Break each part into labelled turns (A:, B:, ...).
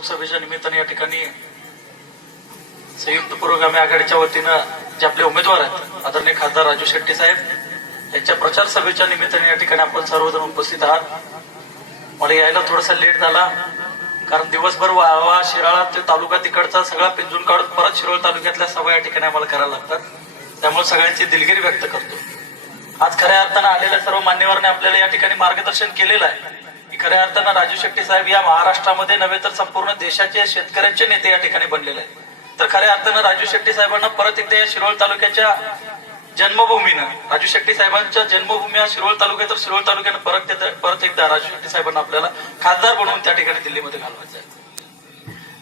A: लोकसभेच्या निमित्ताने या ठिकाणी संयुक्त पुरोगामी आघाडीच्या वतीनं जे आपले उमेदवार आहेत आदरणीय खासदार राजू शेट्टी साहेब यांच्या प्रचार सभेच्या निमित्ताने या ठिकाणी आपण सर्वजण उपस्थित आहात. मला यायला थोडासा लेट झाला कारण दिवसभर वावा शिराळा ते तालुका तिकडचा सगळा पिंजून काढून परत शिरोळ तालुक्यातल्या सभा या ठिकाणी आम्हाला करायला लागतात. त्यामुळे सगळ्यांची दिलगिरी व्यक्त करतो. आज खऱ्या अर्थानं आलेल्या सर्व मान्यवरांनी आपल्याला या ठिकाणी मार्गदर्शन केलेलं आहे. खऱ्या अर्थानं राजू शेट्टी साहेब या महाराष्ट्रामध्ये नव्हे तर संपूर्ण देशाचे शेतकऱ्यांचे नेते या ठिकाणी बनलेले आहेत. तर खऱ्या अर्थानं राजू शेट्टी साहेबांना परत एकदा या शिरोळ तालुक्याच्या जन्मभूमीनं राजू शेट्टी साहेबांच्या जन्मभूमी हा शिरोळ तालुक्यात तर शिरोळ तालुक्यानं परत एकदा- परत एकदा राजू शेट्टी साहेबांना आपल्याला खासदार बनवून त्या ठिकाणी दिल्लीमध्ये घालवायचं आहे.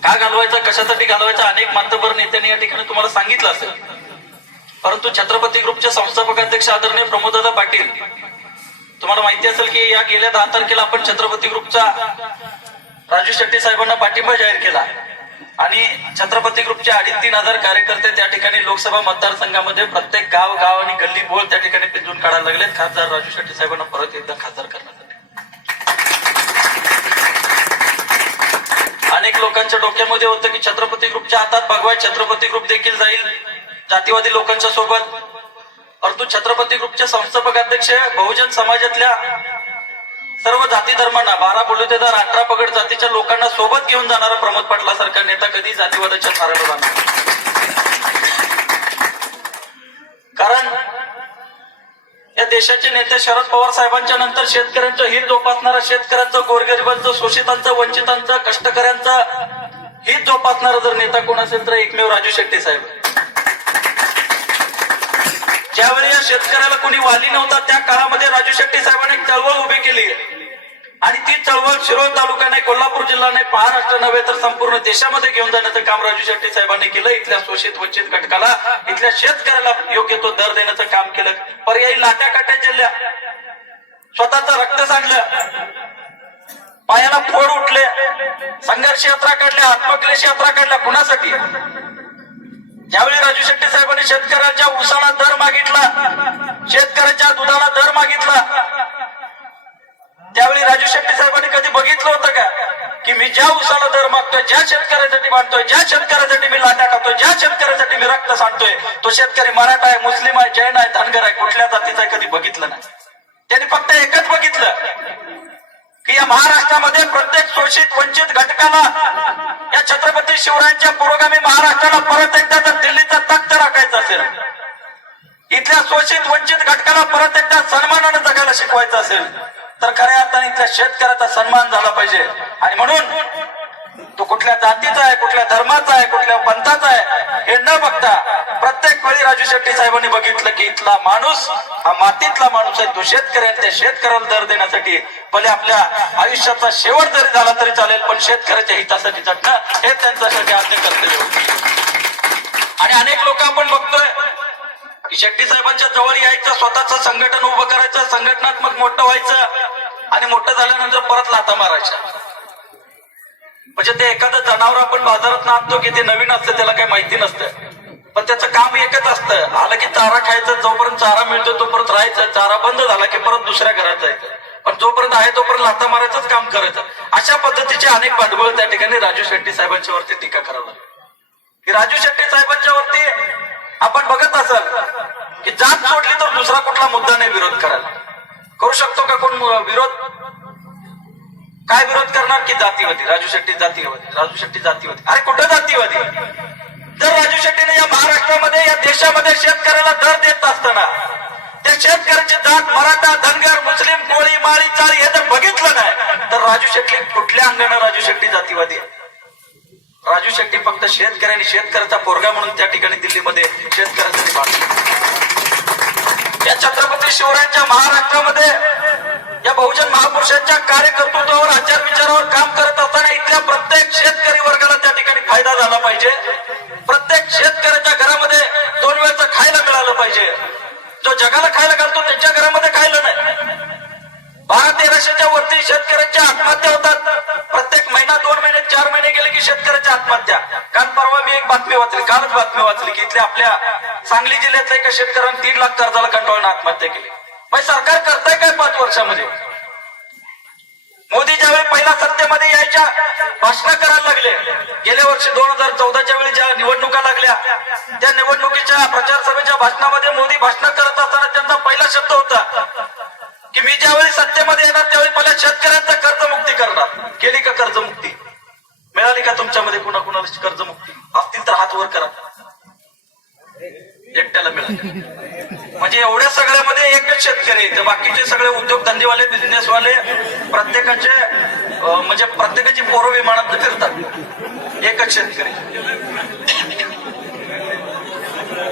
A: का घालवायचा कशासाठी घालवायचा? अनेक मान्यवर नेत्यांनी या ठिकाणी तुम्हाला सांगितलं असेल. परंतु छत्रपती ग्रुपचे संस्थापक अध्यक्ष आदरणीय प्रमोददा पाटील तुम्हाला माहिती असेल की या गेल्या दहा तारखेला आपण छत्रपती ग्रुपचा राजू शेट्टी साहेबांना पाठिंबा जाहीर केला. आणि छत्रपती ग्रुपचे अडीच तीन हजार कार्यकर्ते त्या ठिकाणी लोकसभा मतदारसंघामध्ये प्रत्येक गाव गाव आणि गल्ली बोळ त्या ठिकाणी पिंजून काढायला लागलेत. खासदार राजू शेट्टी साहेबांना परत एकदा खासदार करण्यासाठी अनेक लोकांच्या डोक्यामध्ये होतं की छत्रपती ग्रुपच्या हातात भगवा छत्रपती ग्रुप देखील जाईल. जातीवादी लोकांच्या सोबत परंतु छत्रपती ग्रुपचे संस्थापक अध्यक्ष बहुजन समाजातल्या सर्व जाती धर्मांना बारा बलुतेदार अठरा पगड जातीच्या लोकांना सोबत घेऊन जाणारा प्रमोद पाटलासारखा नेता कधी जातीवादाच्या थारावर कारण या देशाचे नेते शरद पवार साहेबांच्या नंतर शेतकऱ्यांचं हित जोपासणारा शेतकऱ्यांचं गोरगरिबांचं शोषितांचं वंचितांचं कष्टकऱ्यांचं हित जोपासणारा जर नेता कोण असेल तर एकमेव राजू शेट्टी साहेब. ज्यावेळी या शेतकऱ्याला कोणी वाली नव्हता त्या काळामध्ये राजू शेट्टी साहेबांनी एक चळवळ उभी केली. आणि ती चळवळ शिरोळ तालुक्याने कोल्हापूर जिल्हा नाही महाराष्ट्र नव्हे तर संपूर्ण देशामध्ये घेऊन जाण्याचं काम राजू शेट्टी साहेबांनी केलं. इथल्या शोषित वंचित घटकाला इथल्या शेतकऱ्याला योग्य तो दर देण्याचं काम केलं. पर्यायी लाट्या काट्या जिल्ह्या स्वतःचं रक्त सांडलं. पायाला फोड उठले. संघर्ष यात्रा काढल्या आत्मक्लेश यात्रा काढल्या कुणासाठी? ज्यावेळी राजू शेट्टी साहेबांनी शेतकऱ्यांच्या उसाला दर मागितला शेतकऱ्याच्या दुधाला दर मागितला त्यावेळी राजू शेट्टी साहेबांनी कधी बघितलं होतं का? की मी ज्या उसाला दर मागतोय ज्या शेतकऱ्यासाठी मांडतोय ज्या शेतकऱ्यासाठी मी लाटा टाकतोय ज्या शेतकऱ्यासाठी मी रक्त सांडतोय तो शेतकरी मराठा आहे मुस्लिम आहे जैन आहे धनगर आहे कुठल्या जातीचा कधी बघितलं नाही. त्यांनी फक्त एकच बघितलं. की या महाराष्ट्रामध्ये प्रत्येक शोषित वंचित घटकाला या छत्रपती शिवरायांच्या पुरोगामी महाराष्ट्राला परत एकदा जर दिल्लीचा तख्त राखायचा असेल. इथल्या शोषित वंचित घटकाला परत एकदा सन्मानानं जगायला शिकवायचं असेल तर खऱ्या अर्थाने इथल्या शेतकऱ्याचा सन्मान झाला पाहिजे. आणि म्हणून तो कुठल्या जातीचा आहे कुठल्या धर्माचा आहे कुठल्या पंथाचा आहे हे न बघता प्रत्येक वेळी राजू शेट्टी साहेबांनी बघितलं की इथला माणूस हा मातीतला माणूस आहे तो शेतकरी त्या शेतकऱ्याला दर देण्यासाठी भले आपल्या आयुष्याचा शेवट जरी झाला तरी चालेल पण शेतकऱ्याच्या हितासाठी झटणं हे त्यांच्यासाठी आद्य कर्तव्य आणि अनेक लोक आपण बघतोय की शेट्टी साहेबांच्या जवळ यायचं स्वतःचं संघटन उभं करायचं संघटनात्मक मोठं व्हायचं आणि मोठं झाल्यानंतर परत लाथा मारायच्या. म्हणजे ते एखादं जनावर आपण बाजारात आणतो की ते नवीन असतं त्याला काही माहिती नसतं. पण त्याचं काम एकच असतं. आलं की चारा खायचं जोपर्यंत चारा मिळतो तोपर्यंत राहायचं. चारा बंद झाला की परत दुसऱ्या घरात जायचं. पण जोपर्यंत आहे तोपर्यंत लाथा मारायचंच काम करायचं. अशा पद्धतीचे अनेक पाठबळ त्या ठिकाणी राजू शेट्टी साहेबांच्या वरती टीका करावं लागली. की राजू शेट्टी साहेबांच्या वरती आपण बघत असाल की जात सोडली तर दुसरा कुठला मुद्दा नाही विरोध करायला. करू शकतो का कोण विरोध? काय विरोध करणार की जातीवादी? राजू शेट्टी जातीवादी राजू शेट्टी जातीवादी. अरे कुठं जातीवादी? जर राजू शेट्टीने या महाराष्ट्रामध्ये या देशामध्ये शेतकऱ्याला दर देत असताना त्या शेतकऱ्याची जात मराठा धनगर मुस्लिम कोळी माळी चाळी हे जर बघितलं नाही तर राजू शेट्टी कुठल्या अंगाने राजू शेट्टी जातीवादी राजू शेट्टी फक्त शेतकऱ्यांनी शेतकऱ्याचा पोरगा म्हणून त्या ठिकाणी दिल्लीमध्ये शेतकऱ्यांसाठी या छत्रपती शिवरायांच्या महाराष्ट्रामध्ये या बहुजन महापुरुषांच्या कार्यकर्तृत्वावर आचार विचारावर काम करत असताना इथल्या प्रत्येक शेतकरी वर्गाला त्या ठिकाणी फायदा झाला पाहिजे. प्रत्येक शेतकऱ्याच्या घरामध्ये दोन वेळचं खायला मिळालं पाहिजे. जो जगाला खायला घालतो त्यांच्या घरामध्ये खायला नाही. बारा तेराशेच्या वरती शेतकऱ्यांच्या आत्महत्या होतात. प्रत्येक महिना दोन महिने चार महिने गेले की शेतकऱ्याच्या आत्महत्या. काल परवा मी एक बातमी वाचली कालच बातमी वाचली की इथल्या आपल्या सांगली जिल्ह्यातल्या एका शेतकऱ्यांनी तीन लाख कर्जाला कंटाळून आत्महत्या केली. मग सरकार करताय काय पाच वर्षामध्ये? मोदी ज्यावेळी पहिल्या सत्तेमध्ये यायच्या भाषण करायला लागले. वर्षी दोन हजार चौदाच्या वेळी ज्या निवडणुका लागल्या त्या निवडणुकीच्या प्रचार सभेच्या भाषणामध्ये मोदी भाषण करत असताना त्यांचा पहिला शब्द होता की मी ज्यावेळी सत्तेमध्ये येणार त्यावेळी पहिल्या शेतकऱ्यांचा कर्जमुक्ती करणार केली का कर्जमुक्ती मिळाली का तुमच्यामध्ये कुणा कुणाला कर्जमुक्ती असतील तर हात वर करा एकट्याला मिळाली म्हणजे एवढ्या सगळ्यामध्ये एकच शेतकरी बाकीचे सगळे उद्योगधंदेवाले बिझनेसवाले प्रत्येकाचे म्हणजे प्रत्येकाची पोरं विमानात फिरतात. एकच शेतकरी.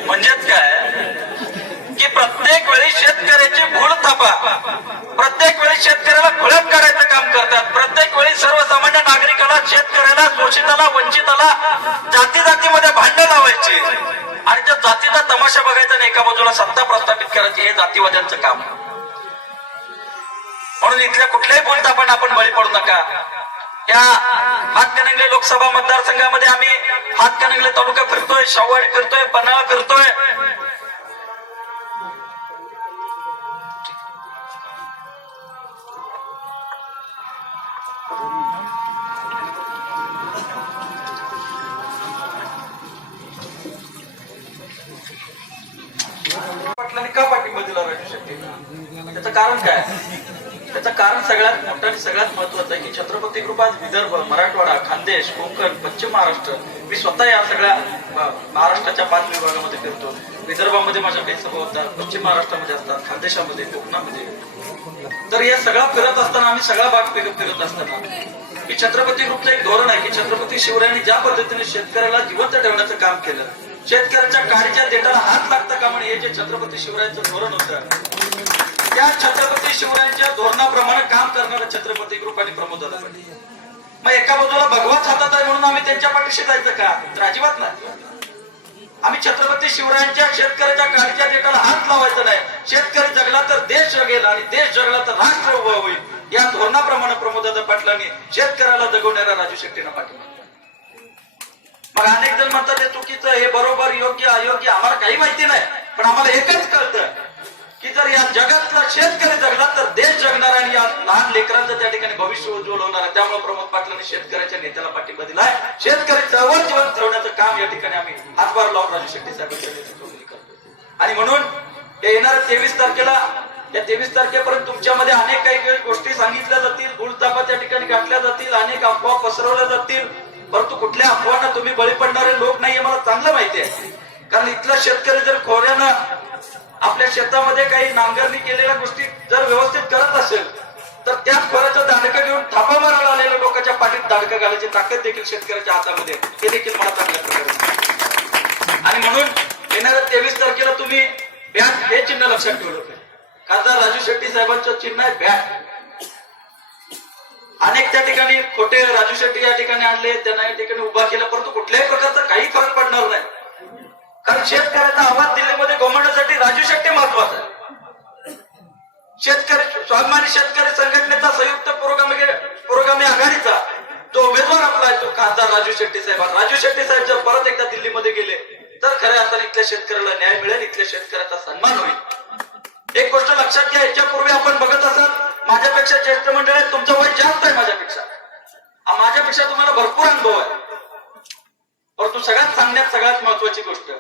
A: म्हणजेच काय? की प्रत्येक वेळी शेतकऱ्याची भूळ थापा. प्रत्येक वेळी शेतकऱ्याला खुळ्यात काढायचं काम करतात. प्रत्येक वेळी सर्वसामान्य नागरिकाला शेतकऱ्याला शोषिताला वंचिताला जाती जातीमध्ये भांडण लावायचे. आणि त्या जातीचा तमाशा बघायचा आणि एका बाजूला सत्ता प्रस्थापित करायची. हे जातीवाद्यांचं काम. आहे. इथल्या कुठल्याही पण आपण बळी पडू नका. या हातकणंगले लोकसभा मतदारसंघामध्ये आम्ही हातकणंगले तालुका फिरतोय शाहवाडी फिरतोय पन्हाळा फिरतोय. पाटलांनी का पाठिंबा दिला राजू शेट्टीला त्याचं कारण काय? त्याचं कारण सगळ्यात मोठं आणि सगळ्यात महत्वाचं आहे की छत्रपती कृपा विदर्भ मराठवाडा खानदेश कोकण पश्चिम महाराष्ट्र मी स्वतः या सगळ्या महाराष्ट्राच्या पाच विभागामध्ये फिरतो. विदर्भामध्ये माझ्या काही सभा होतात पश्चिम महाराष्ट्रामध्ये असतात खानदेशामध्ये कोकणामध्ये. तर या सगळा फिरत असताना आम्ही सगळा भाग फिरत फिरत असताना की छत्रपती ग्रुपचं एक धोरण आहे की छत्रपती शिवरायांनी ज्या पद्धतीने शेतकऱ्याला जिवंत ठेवण्याचं काम केलं शेतकऱ्याच्या काळीच्या देठाला हात लागता का म्हणे हे जे छत्रपती शिवरायांचं धोरण होतं त्या छत्रपती शिवरायांच्या धोरणाप्रमाणे काम करणारा छत्रपती ग्रुप आणि प्रमोद दादा पाटील. मग एका बाजूला भगवाच हातात आहे म्हणून आम्ही त्यांच्या पाठीशी जायचं का? तर अजिबात नाही. आम्ही छत्रपती शिवरायांच्या शेतकऱ्याच्या काळीच्या देठाला हात लावायचा नाही. शेतकरी जगला तर देश जगेल आणि देश जगला तर राष्ट्र उभं होईल. या धोरणाप्रमाणे प्रमोदादा पाटलांनी शेतकऱ्याला जगवणाऱ्या राजू शेट्टींना पाठिंबा मग अनेक जण म्हणतात हे चुकीचं हे बरोबर योग्य अयोग्य आम्हाला काही माहिती नाही पण आम्हाला एकच कळतं. की जर या जगातला शेतकरी जगला तर देश जगणार आणि या लहान लेकरांचं त्या ठिकाणी भविष्य उज्ज्वल होणार आहे. त्यामुळे प्रमोद पाटलांनी शेतकऱ्याच्या नेत्याला पाठिंबा दिलाय. शेतकरी चळवळ जीवन ठेवण्याचं काम या ठिकाणी आम्ही हातभार लावून राजू शेट्टी साहेबांच्या नेतृत्वामध्ये करतो आणि म्हणून या येणाऱ्या तेवीस तारखेला या तेवीस तारखेपर्यंत तुमच्यामध्ये अनेक काही गोष्टी सांगितल्या जातील गुळचापा त्या ठिकाणी गाठल्या जातील अनेक अफवा पसरवल्या जातील. परंतु कुठल्या अफवांना तुम्ही बळी पडणारे लोक नाही हे मला चांगलं माहिती आहे. कारण इथला शेतकरी जर खोऱ्यानं आपल्या शेतामध्ये काही नांगरणी केलेल्या गोष्टी जर व्यवस्थित करत असेल तर त्याच घराचं दांडकं घेऊन थापा मारायला आलेल्या लोकांच्या पाठीत दांडकं घालायची ताकद देखील शेतकऱ्याच्या हातामध्ये ते देखील मला चांगल्या प्रकारे आणि म्हणून येणाऱ्या तेवीस तारखेला तुम्ही बॅट हे चिन्ह लक्षात ठेवलं पाहिजे खासदार राजू शेट्टी साहेबांचं चिन्ह आहे बॅट. अनेक त्या ठिकाणी खोटे राजू शेट्टी या ठिकाणी आणले त्यांना या ठिकाणी उभा केला परंतु कुठल्याही प्रकारचा काही फरक पडणार नाही. कारण शेतकऱ्याचा आवाज दिल्लीमध्ये घुमवण्यासाठी राजू शेट्टी महत्त्वाचा शेतकरी स्वाभिमानी शेतकरी संघटनेचा संयुक्त पुरोगामी पुरोगामी आघाडीचा तो उमेदवार आपला आहे तो खासदार राजू शेट्टी साहेब राजू शेट्टी साहेब जर परत एकदा दिल्लीमध्ये गेले तर खऱ्या अर्थाने इथल्या शेतकऱ्याला न्याय मिळेल इथल्या शेतकऱ्याचा सन्मान होईल. एक गोष्ट लक्षात घ्या याच्यापूर्वी आपण बघत असाल माझ्यापेक्षा ज्येष्ठ मंडळ आहे तुमचं वय जास्त आहे माझ्यापेक्षा. माझ्यापेक्षा तुम्हाला भरपूर अनुभव आहे. परंतु सगळ्यात सांगण्यात सगळ्यात महत्वाची गोष्ट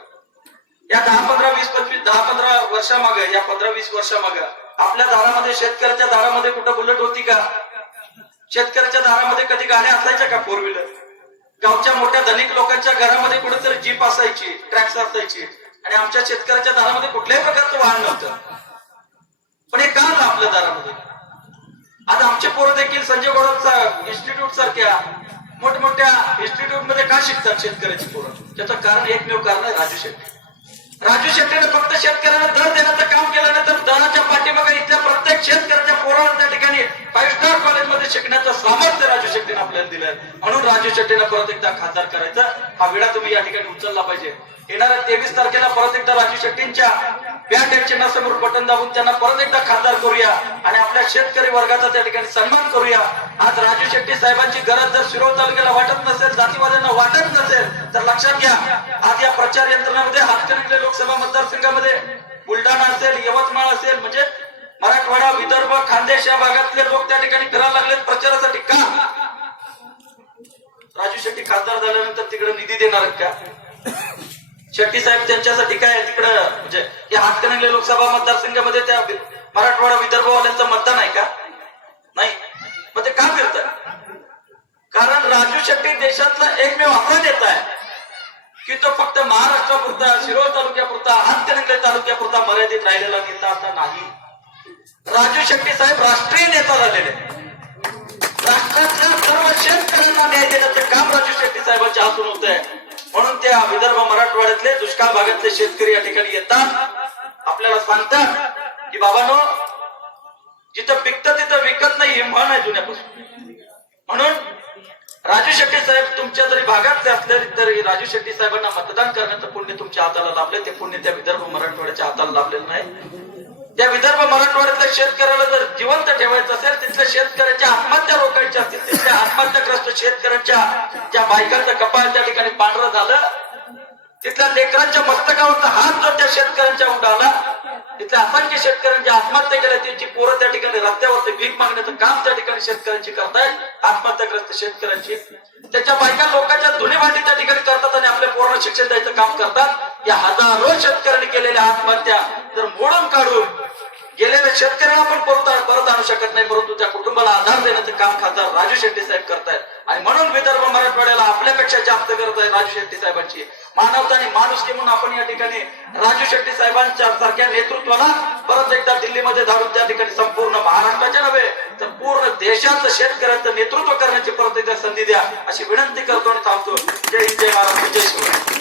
A: या दहा पंधरा वीस पंचवीस दहा पंधरा वर्षामागे या पंधरा वीस वर्षामागे आपल्या दारामध्ये शेतकऱ्याच्या दारामध्ये कुठं बुलेट होती का? शेतकऱ्याच्या दारामध्ये कधी गाड्या असायच्या का फोर व्हीलर गावच्या मोठ्या धनिक लोकांच्या घरामध्ये कुठेतरी जीप असायची ट्रॅक्स असायची. आणि आमच्या शेतकऱ्याच्या दारामध्ये कुठल्याही प्रकारचं वाहन नव्हतं. पण हे का आलं आपल्या दारामध्ये. आज आमचे पोरं देखील संजय गोडचा इन्स्टिट्यूट सारख्या मोठमोठ्या इन्स्टिट्यूटमध्ये का शिकतात शेतकऱ्याची पोरं? त्याचं कारण एकमेव कारण आहे राजू शेट्टी. राजू शेट्टीने फक्त शेतकऱ्यांना दर देण्याचं काम केलं दराच्या पाठीमागे इथल्या प्रत्येक शेतकऱ्याच्या पोराला त्या ठिकाणी फाईव्ह स्टार कॉलेजमध्ये शिकण्याचं सामर्थ्य राजू शेट्टीने आपल्याला दिलंय. म्हणून राजू शेट्टीने परत एकदा खासदार करायचा. हा विडा तुम्ही या ठिकाणी उचलला पाहिजे. येणाऱ्या तेवीस तारखेला परत एकदा राजू शेट्टींच्या बॅट चिन्हासमोर बटन दाबून त्यांना परत एकदा खासदार करूया आणि आपल्या शेतकरी वर्गाचा त्या ठिकाणी सन्मान करूया. आज राजू शेट्टी साहेबांची गरज जर शिरोळ तालुक्याला वाटत नसेल जातीवाद्यांना वाटत नसेल तर लक्षात घ्या आज या प्रचार यंत्रणामध्ये हातकणंगले लोकसभा मतदारसंघामध्ये बुलढाणा असेल यवतमाळ असेल म्हणजे मराठवाडा विदर्भ खानदेश या भागातले लोक त्या ठिकाणी फिरायला लागलेत प्रचारासाठी. का? राजू शेट्टी खासदार झाल्यानंतर तिकडे निधी देणार का? शेट्टी साहेब त्यांच्यासाठी काय तिकडं म्हणजे या हातकणंगले लोकसभा मतदारसंघामध्ये त्या मराठवाडा विदर्भवाल्यांचं मतदान आहे का? नाही. मग ते का फिरतात कारण राजू शेट्टी देशातला एकमेव असा नेता आहे. की तो फक्त महाराष्ट्रापुरता शिरोळ तालुक्यापुरता हातकणंगले तालुक्यापुरता मर्यादित राहिलेला नेता असा नाही. राजू शेट्टी साहेब राष्ट्रीय नेता झालेले. राष्ट्रातल्या सर्व शेतकऱ्यांना न्याय देण्याचं काम राजू शेट्टी साहेबांच्या हातून होत आहे म्हणून त्या विदर्भ मराठवाड्यातले दुष्काळ भागातले शेतकरी या ठिकाणी येतात. आपल्याला सांगतात की बाबानो जिथं पिकतं तिथं विकत नाही हे म्हण आहे जुन्यापासून. म्हणून राजू शेट्टी साहेब तुमच्या जरी भागातले असले तरी राजू शेट्टी साहेबांना मतदान करण्याचं पुण्य तुमच्या हाताला लाभले ते पुण्य त्या विदर्भ मराठवाड्याच्या हाताला लाभलेलं नाही. त्या विदर्भ मराठवाड्यातल्या शेतकऱ्याला जर जिवंत ठेवायचं असेल तिथल्या शेतकऱ्याच्या आत्महत्या रोखायच्या असतील तिथल्या आत्महत्याग्रस्त शेतकऱ्यांच्या ज्या बायकांचं कपाळ त्या ठिकाणी पांढरं झालं तिथल्या लेकरांच्या मस्तकावरचा हात जर त्या शेतकऱ्यांच्या उडाला तिथल्या असंख्य शेतकऱ्यांच्या आत्महत्या केल्या त्यांची पोरं त्या ठिकाणी रस्त्यावरती भीक मागण्याचं काम त्या ठिकाणी शेतकऱ्यांची करतायत आत्महत्याग्रस्त शेतकऱ्यांची. त्याच्या बायका लोकांच्या धुणी त्या ठिकाणी करतात आणि आपल्या पोरांना शिक्षण द्यायचं काम करतात. या हजारो शेतकऱ्यांनी केलेल्या आत्महत्या जर मोडून काढून गेलेल्या शेतकऱ्यांना पण परत परत आणू शकत नाही परंतु त्या कुटुंबाला आधार देण्याचं काम खासदार राजू शेट्टी साहेब करतायत. आणि म्हणून विदर्भ मराठवाड्याला आपल्यापेक्षा जास्त गरज आहे राजू शेट्टी साहेबांची. मानवता आणि माणुसकी म्हणून आपण या ठिकाणी राजू शेट्टी साहेबांच्या सारख्या नेतृत्वाला परत एकदा दिल्लीमध्ये धाडून त्या ठिकाणी संपूर्ण महाराष्ट्राच्या नव्हे तर पूर्ण देशाचं शेतकऱ्यांचं नेतृत्व करण्याची परत एकदा संधी द्या अशी विनंती करतो आणि थांबतो. जय हिंद जय महाराष्ट्र जय शिवराय.